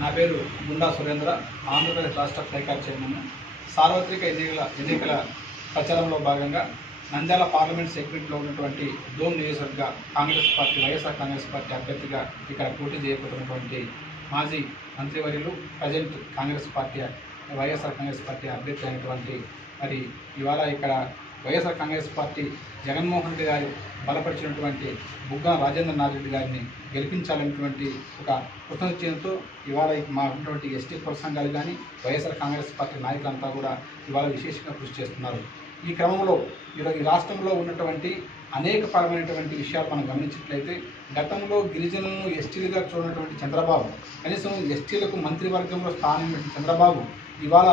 నా పేరు గుండా సురేంద్ర ఆంధ్రప్రదేశ్ రాష్ట్ర ఫ్లైకార్ చైర్మన్. సార్వత్రిక ఎన్నికల ఎన్నికల ప్రచారంలో భాగంగా నంద్యాల పార్లమెంట్ సెక్రటరీలో ఉన్నటువంటి డోమ్ నియోజకవర్గ Congress party YSR Congress party అభ్యర్థిగా ఇక్కడ పోటీ చేయబడినటువంటి మాజీ మంత్రివర్యులు present Congress party YSR Congress party అభ్యర్థి అయినటువంటి మరి ఇవాళ ఇక్కడ వైఎస్ఆర్ కాంగ్రెస్ పార్టీ జగన్మోహన్ రెడ్డి గారు బలపరిచినటువంటి బుగ్గన రాజేంద్రనాథ్ రెడ్డి గారిని గెలిపించాలనేటువంటి ఒక కృతజ్ఞతతో ఇవాళ మా ఉన్నటువంటి ఎస్టీ కుల సంఘాలు కానీ వైఎస్ఆర్ కాంగ్రెస్ పార్టీ నాయకులంతా కూడా ఇవాళ విశేషంగా కృషి చేస్తున్నారు. ఈ క్రమంలో ఈరోజు ఈ రాష్ట్రంలో ఉన్నటువంటి అనేక పరమైనటువంటి విషయాలు మనం గమనించినట్లయితే గతంలో గిరిజనులను ఎస్టీలుగా చూడనటువంటి చంద్రబాబు కనీసం ఎస్టీలకు మంత్రివర్గంలో స్థానం చంద్రబాబు ఇవాళ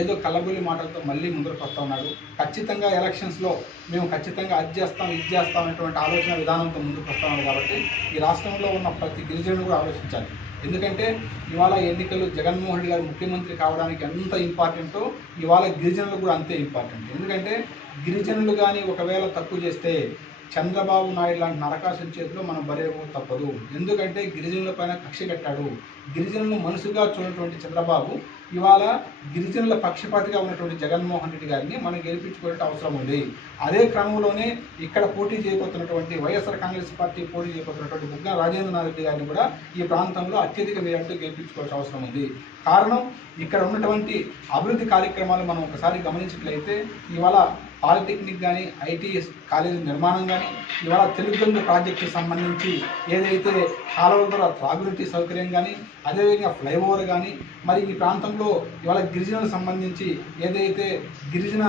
ఏదో కల్లబుల్లి మాటలతో మళ్ళీ ముందరకు వస్తూ ఉన్నాడు ఖచ్చితంగా ఎలక్షన్స్లో మేము ఖచ్చితంగా అది చేస్తాం ఇది చేస్తాం అనేటువంటి ఆలోచన విధానంతో ముందుకు వస్తా ఉన్నాడు కాబట్టి ఈ రాష్ట్రంలో ఉన్న ప్రతి గిరిజనుడు కూడా ఆలోచించాలి. ఎందుకంటే ఇవాళ ఎన్నికలు జగన్మోహన్ రెడ్డి గారు ముఖ్యమంత్రి కావడానికి ఎంత ఇంపార్టెంటో ఇవాళ గిరిజనులు కూడా అంతే ఇంపార్టెంట్ ఎందుకంటే గిరిజనులు కానీ ఒకవేళ తప్పు చేస్తే చంద్రబాబు నాయుడు లాంటి నరకాసుల చేతిలో మనం బరేమో తప్పదు. ఎందుకంటే గిరిజనుల పైన కక్ష కట్టాడు. గిరిజనులను మనసుగా చూడటువంటి చంద్రబాబు ఇవాళ గిరిజనుల పక్షపాతిగా ఉన్నటువంటి జగన్మోహన్ రెడ్డి గారిని మనం గెలిపించుకునే అవసరం ఉంది. అదే క్రమంలోనే ఇక్కడ పోటీ చేయబోతున్నటువంటి వైఎస్ఆర్ కాంగ్రెస్ పార్టీ పోటీ చేయబోతున్నటువంటి బుగ్గన రాజేంద్రనాథ్ రెడ్డి గారిని కూడా ఈ ప్రాంతంలో అత్యధిక మేరతో గెలిపించుకోవాల్సిన అవసరం ఉంది. కారణం ఇక్కడ ఉన్నటువంటి అభివృద్ధి కార్యక్రమాలు మనం ఒకసారి గమనించినట్లయితే ఇవాళ పాలిటెక్నిక్ కానీ ఐటీ కాలేజీ నిర్మాణం కానీ ఇవాళ తెలుగు ప్రాజెక్టు సంబంధించి ఏదైతే కాలువల ద్వారా త్రాగునీటి సౌకర్యం కానీ అదేవిధంగా ఫ్లైఓవర్ కానీ మరి ఈ ప్రాంతంలో ఇవాళ గిరిజనులకు సంబంధించి ఏదైతే గిరిజన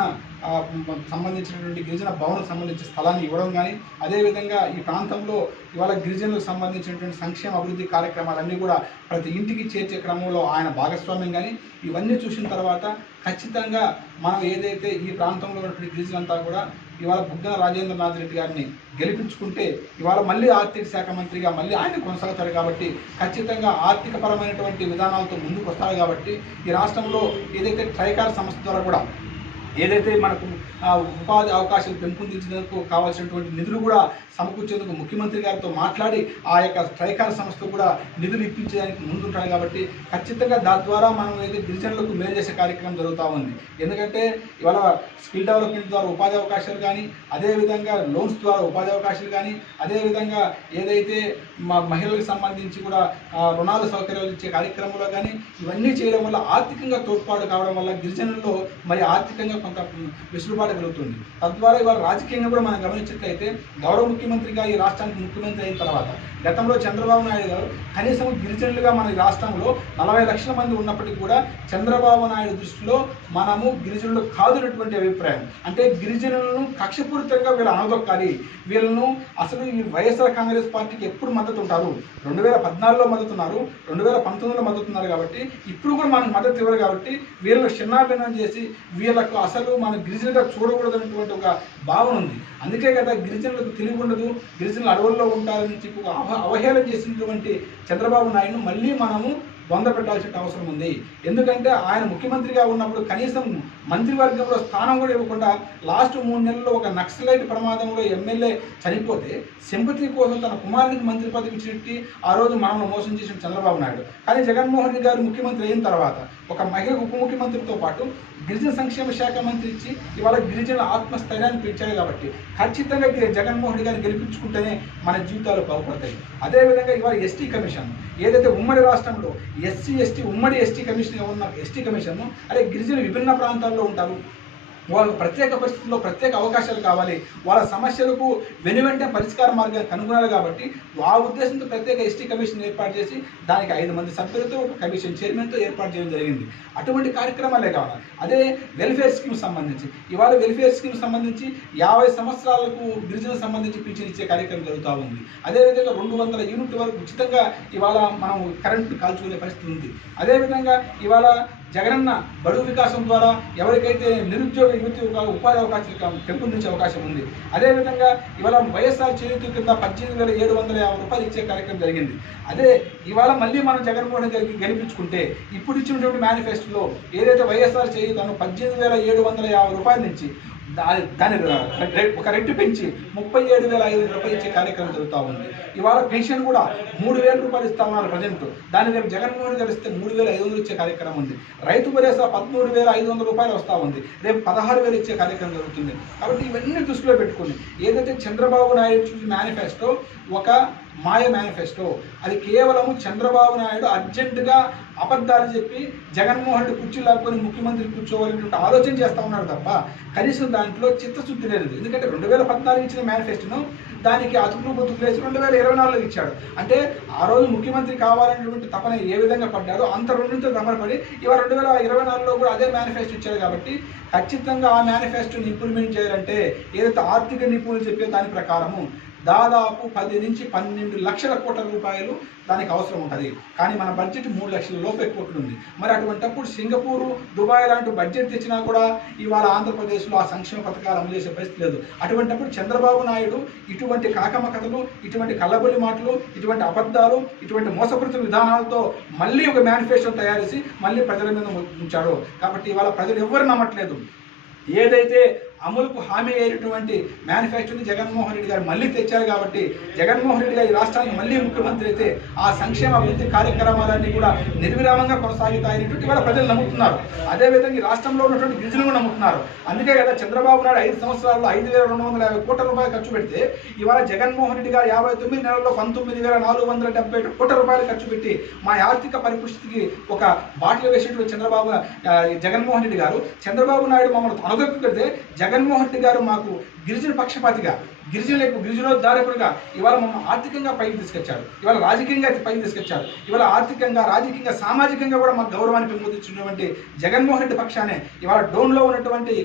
సంబంధించినటువంటి గిరిజన భవనం సంబంధించిన స్థలాన్ని ఇవ్వడం కానీ అదేవిధంగా ఈ ప్రాంతంలో ఇవాళ గిరిజనులకు సంబంధించినటువంటి సంక్షేమ అభివృద్ధి కార్యక్రమాలన్నీ కూడా ప్రతి ఇంటికి చేర్చే క్రమంలో ఆయన భాగస్వామ్యం కానీ ఇవన్నీ చూసిన తర్వాత ఖచ్చితంగా మనం ఏదైతే ఈ ప్రాంతంలో ఉన్నటువంటి గిరిజనంతా కూడా ఇవాళ బుగ్గన రాజేంద్రనాథ్ రెడ్డి గారిని గెలిపించుకుంటే ఇవాళ మళ్ళీ ఆర్థిక శాఖ మంత్రిగా మళ్ళీ ఆయన కొనసాగుతారు కాబట్టి ఖచ్చితంగా ఆర్థిక పరమైనటువంటి విధానాలతో ముందుకు వస్తారు కాబట్టి ఈ రాష్ట్రంలో ఏదైతే ట్రైకార్ సంస్థ ద్వారా కూడా ఏదైతే మనకు ఉపాధి అవకాశాలు పెంపొందించేందుకు కావాల్సినటువంటి నిధులు కూడా సమకూర్చేందుకు ముఖ్యమంత్రి గారితో మాట్లాడి ఆ యొక్క ట్రైకార్ సంస్థ కూడా నిధులు ఇప్పించడానికి ముందుంటాడు కాబట్టి ఖచ్చితంగా దాని ద్వారా మనం అయితే గిరిజనులకు మేలు చేసే కార్యక్రమం జరుగుతూ ఉంది. ఎందుకంటే ఇవాళ స్కిల్ డెవలప్మెంట్ ద్వారా ఉపాధి అవకాశాలు కానీ అదేవిధంగా లోన్స్ ద్వారా ఉపాధి అవకాశాలు కానీ అదేవిధంగా ఏదైతే మా మహిళలకు సంబంధించి కూడా రుణాలు రుణాల సౌకర్యాలు ఇచ్చే కార్యక్రమంలో కానీ ఇవన్నీ చేయడం వల్ల ఆర్థికంగా తోడ్పాటు కావడం వల్ల గిరిజనుల్లో మరి ఆర్థికంగా కొంత వెసులుబాటు కలుగుతుంది. తద్వారా ఇవాళ రాజకీయంగా కూడా మనం గమనించినట్లయితే గౌరవ ముఖ్యమంత్రిగా ఈ రాష్ట్రానికి ముఖ్యమంత్రి అయిన తర్వాత గతంలో చంద్రబాబు నాయుడు గారు కనీసం గిరిజనులుగా మన రాష్ట్రంలో నలభై లక్షల మంది ఉన్నప్పటికీ కూడా చంద్రబాబు నాయుడు దృష్టిలో మనము గిరిజనులు కాదునటువంటి అభిప్రాయం. అంటే గిరిజనులను కక్షపూరితంగా వీళ్ళు అనదొక్కాలి. వీళ్ళను అసలు ఈ వైఎస్ఆర్ కాంగ్రెస్ పార్టీకి ఎప్పుడు మద్దతు ఉంటారు రెండు వేల పద్నాలుగులో మద్దతున్నారు. రెండు వేల పంతొమ్మిదిలో మద్దతున్నారు కాబట్టి ఇప్పుడు కూడా మనకు మద్దతు ఇవ్వరు కాబట్టి వీళ్ళను చిన్నాభిన్నం చేసి వీళ్ళకు అసలు మన గిరిజనులుగా చూడకూడదనేటువంటి ఒక భావన ఉంది. అందుకే కదా గిరిజనులకు తెలివి ఉండదు. గిరిజనులు అడవుల్లో ఉంటారని చెప్పి ఒక అవహేళన చేసినటువంటి చంద్రబాబు నాయుడు మళ్ళీ మనము బొంద పెట్టాల్సిన అవసరం ఉంది. ఎందుకంటే ఆయన ముఖ్యమంత్రిగా ఉన్నప్పుడు కనీసం మంత్రివర్గంలో స్థానం కూడా ఇవ్వకుండా లాస్ట్ మూడు నెలల్లో ఒక నక్సలైట్ ప్రమాదంలో ఎమ్మెల్యే చనిపోతే సింపతి కోసం తన కుమారునికి మంత్రి పదవి ఇచ్చినట్టు ఆ రోజు మనల్ని మోసం చేసిన చంద్రబాబు నాయుడు. కానీ జగన్మోహన్ రెడ్డి గారు ముఖ్యమంత్రి అయిన తర్వాత ఒక మహిళ ఉప ముఖ్యమంత్రితో పాటు గిరిజన సంక్షేమ శాఖ మంత్రి ఇచ్చి ఇవాళ గిరిజనుల ఆత్మస్థైర్యాన్ని పెంచాయి కాబట్టి ఖచ్చితంగా జగన్మోహన్ రెడ్డి గారిని గెలిపించుకుంటేనే మన జీవితాలు బాగుపడతాయి. అదేవిధంగా ఇవాళ ఎస్టీ కమిషన్ ఏదైతే ఉమ్మడి రాష్ట్రంలో ఎస్సీ ఎస్టీ ఉమ్మడి ఎస్టీ కమిషన్ ఉన్న ఎస్టీ కమిషన్ అదే గిరిజన విభిన్న ప్రాంతాల్లో ఉంటారు వాళ్ళకు ప్రత్యేక పరిస్థితుల్లో ప్రత్యేక అవకాశాలు కావాలి. వాళ్ళ సమస్యలకు వెనువెంటనే పరిష్కార మార్గాలు కనుగొనాలి కాబట్టి ఆ ఉద్దేశంతో ప్రత్యేక ఎస్టీ కమిషన్ ఏర్పాటు చేసి దానికి ఐదు మంది సభ్యులతో ఒక కమిషన్ చైర్మన్తో ఏర్పాటు చేయడం జరిగింది. అటువంటి కార్యక్రమాలే కావాలి. అదే వెల్ఫేర్ స్కీమ్ సంబంధించి. ఇవాళ వెల్ఫేర్ స్కీమ్ సంబంధించి యాభై సంవత్సరాలకు గిరిజన సంబంధించి పింఛన్ ఇచ్చే కార్యక్రమం జరుగుతూ ఉంది. అదేవిధంగా రెండు వందల యూనిట్ వరకు ఉచితంగా ఇవాళ మనం కరెంటు కాల్చుకునే పరిస్థితి ఉంది. అదేవిధంగా ఇవాళ జగనన్న బడుగు వికాసం ద్వారా ఎవరికైతే నిరుద్యోగ యువతి ఉపాధి అవకాశాలు పెంపొందించే అవకాశం ఉంది. అదేవిధంగా ఇవాళ వైఎస్ఆర్ చేతి కింద పద్దెనిమిది వేల ఏడు వందల యాభై రూపాయలు ఇచ్చే కార్యక్రమం జరిగింది. అదే ఇవాళ మళ్ళీ మనం జగన్మోహన్ గారికి గెలిపించుకుంటే ఇప్పుడు ఇచ్చినటువంటి మేనిఫెస్టోలో ఏదైతే వైఎస్ఆర్ చేయుతానో పద్దెనిమిది వేల ఏడు వందల యాభై రూపాయల నుంచి దాని దాని ఒక రెట్టు పెంచి ముప్పై ఏడు వేల ఐదు వందల రూపాయలు ఇచ్చే కార్యక్రమం జరుగుతూ ఉంది. ఇవాళ పెన్షన్ కూడా మూడు వేల రూపాయలు ఇస్తామన్నారు ప్రజెంట్. దాన్ని రేపు జగన్మోహన్ గారు ఇస్తే మూడు వేల ఐదు వందలు ఇచ్చే కార్యక్రమం ఉంది. రైతు భరోసా పదమూడు వేల ఐదు వందల రూపాయలు వస్తూ ఉంది. రేపు పదహారు వేలు ఇచ్చే కార్యక్రమం జరుగుతుంది. కాబట్టి ఇవన్నీ దృష్టిలో పెట్టుకుని ఏదైతే చంద్రబాబు నాయుడు మేనిఫెస్టో ఒక మాయ మేనిఫెస్టో. అది కేవలము చంద్రబాబు నాయుడు అర్జెంటుగా అబద్ధాలు చెప్పి జగన్మోహన్ రెడ్డి కుర్చీ లాక్కొని ముఖ్యమంత్రి కూర్చోవాలనేటువంటి ఆలోచన చేస్తూ ఉన్నారు తప్ప కనీసం దాంట్లో చిత్తశుద్ధి లేదు ఎందుకంటే రెండు వేల పద్నాలుగు ఇచ్చిన మేనిఫెస్టోను దానికి అతుకులు బతుకులు వేసి రెండు వేల ఇరవై నాలుగులో ఇచ్చాడు. అంటే ఆ రోజు ముఖ్యమంత్రి కావాలనేటువంటి తపన ఏ విధంగా పడ్డారో అంత రెండింటితో దమరపడి ఇవాళ రెండు వేల ఇరవై నాలుగులో కూడా అదే మేనిఫెస్టో ఇచ్చారు కాబట్టి ఖచ్చితంగా ఆ మేనిఫెస్టోని ఇంప్లిమెంట్ చేయాలంటే ఏదైతే ఆర్థిక నిపుణులు చెప్పే దాని ప్రకారము దాదాపు పది నుంచి పన్నెండు లక్షల కోట్ల రూపాయలు దానికి అవసరం ఉంటుంది. కానీ మన బడ్జెట్ మూడు లక్షల లోపు ఎక్కువ ఉంది మరి అటువంటప్పుడు సింగపూరు దుబాయ్ లాంటి బడ్జెట్ తెచ్చినా కూడా ఇవాళ ఆంధ్రప్రదేశ్లో ఆ సంక్షేమ పథకాలు అమలు చేసే పరిస్థితి లేదు. అటువంటప్పుడు చంద్రబాబు నాయుడు ఇటువంటి కాకమ్మ కథలు ఇటువంటి కళ్ళబొల్లి మాటలు ఇటువంటి అబద్ధాలు ఇటువంటి మోసపూరిత విధానాలతో మళ్ళీ ఒక మేనిఫెస్టో తయారు చేసి మళ్ళీ ప్రజల మీద ఉంచాడు కాబట్టి ఇవాళ ప్రజలు ఎవ్వరు నమ్మట్లేదు. ఏదైతే అమలుకు హామీ అయినటువంటి మేనిఫెస్టోని జగన్మోహన్ రెడ్డి గారు మళ్ళీ తెచ్చారు కాబట్టి జగన్మోహన్ రెడ్డి గారు ఈ రాష్ట్రానికి మళ్ళీ ముఖ్యమంత్రి అయితే ఆ సంక్షేమ అభివృద్ధి కార్యక్రమాలన్నీ కూడా నిర్విరామంగా కొనసాగుతాయనేటువంటి ఇవాళ ప్రజలు నమ్ముతున్నారు. అదేవిధంగా ఈ రాష్ట్రంలో ఉన్నటువంటి గిరిజనులు కూడా నమ్ముతున్నారు. అందుకే కదా చంద్రబాబు నాయుడు ఐదు సంవత్సరాల్లో ఐదు వేల రెండు వందల యాభై కోట్ల రూపాయలు ఖర్చు పెడితే ఇవాళ జగన్మోహన్ రెడ్డి గారు యాభై తొమ్మిది నెలల్లో పంతొమ్మిది వేల నాలుగు వందల డెబ్బై ఏడు కోట్ల రూపాయలు ఖర్చు పెట్టి మా ఆర్థిక పరిపుష్టికి ఒక బాటిల్ వేసినట్టు చంద్రబాబు జగన్మోహన్ రెడ్డి గారు చంద్రబాబు నాయుడు మమ్మల్ని అనుగొప్పి పెడితే జగన్మోహన్ రెడ్డి గారు మాకు గిరిజన పక్షపాతిగా గిరిజనులకు గిరిజనోద్ధారకులుగా ఇవాళ మమ్మల్ని ఆర్థికంగా పైకి తీసుకొచ్చారు. ఇవాళ రాజకీయంగా పైకి తీసుకొచ్చారు. ఇవాళ ఆర్థికంగా రాజకీయంగా సామాజికంగా కూడా మాకు గౌరవాన్ని పెంపొందించినటువంటి జగన్మోహన్ రెడ్డి పక్షానే ఇవాళ డోన్లో ఉన్నటువంటి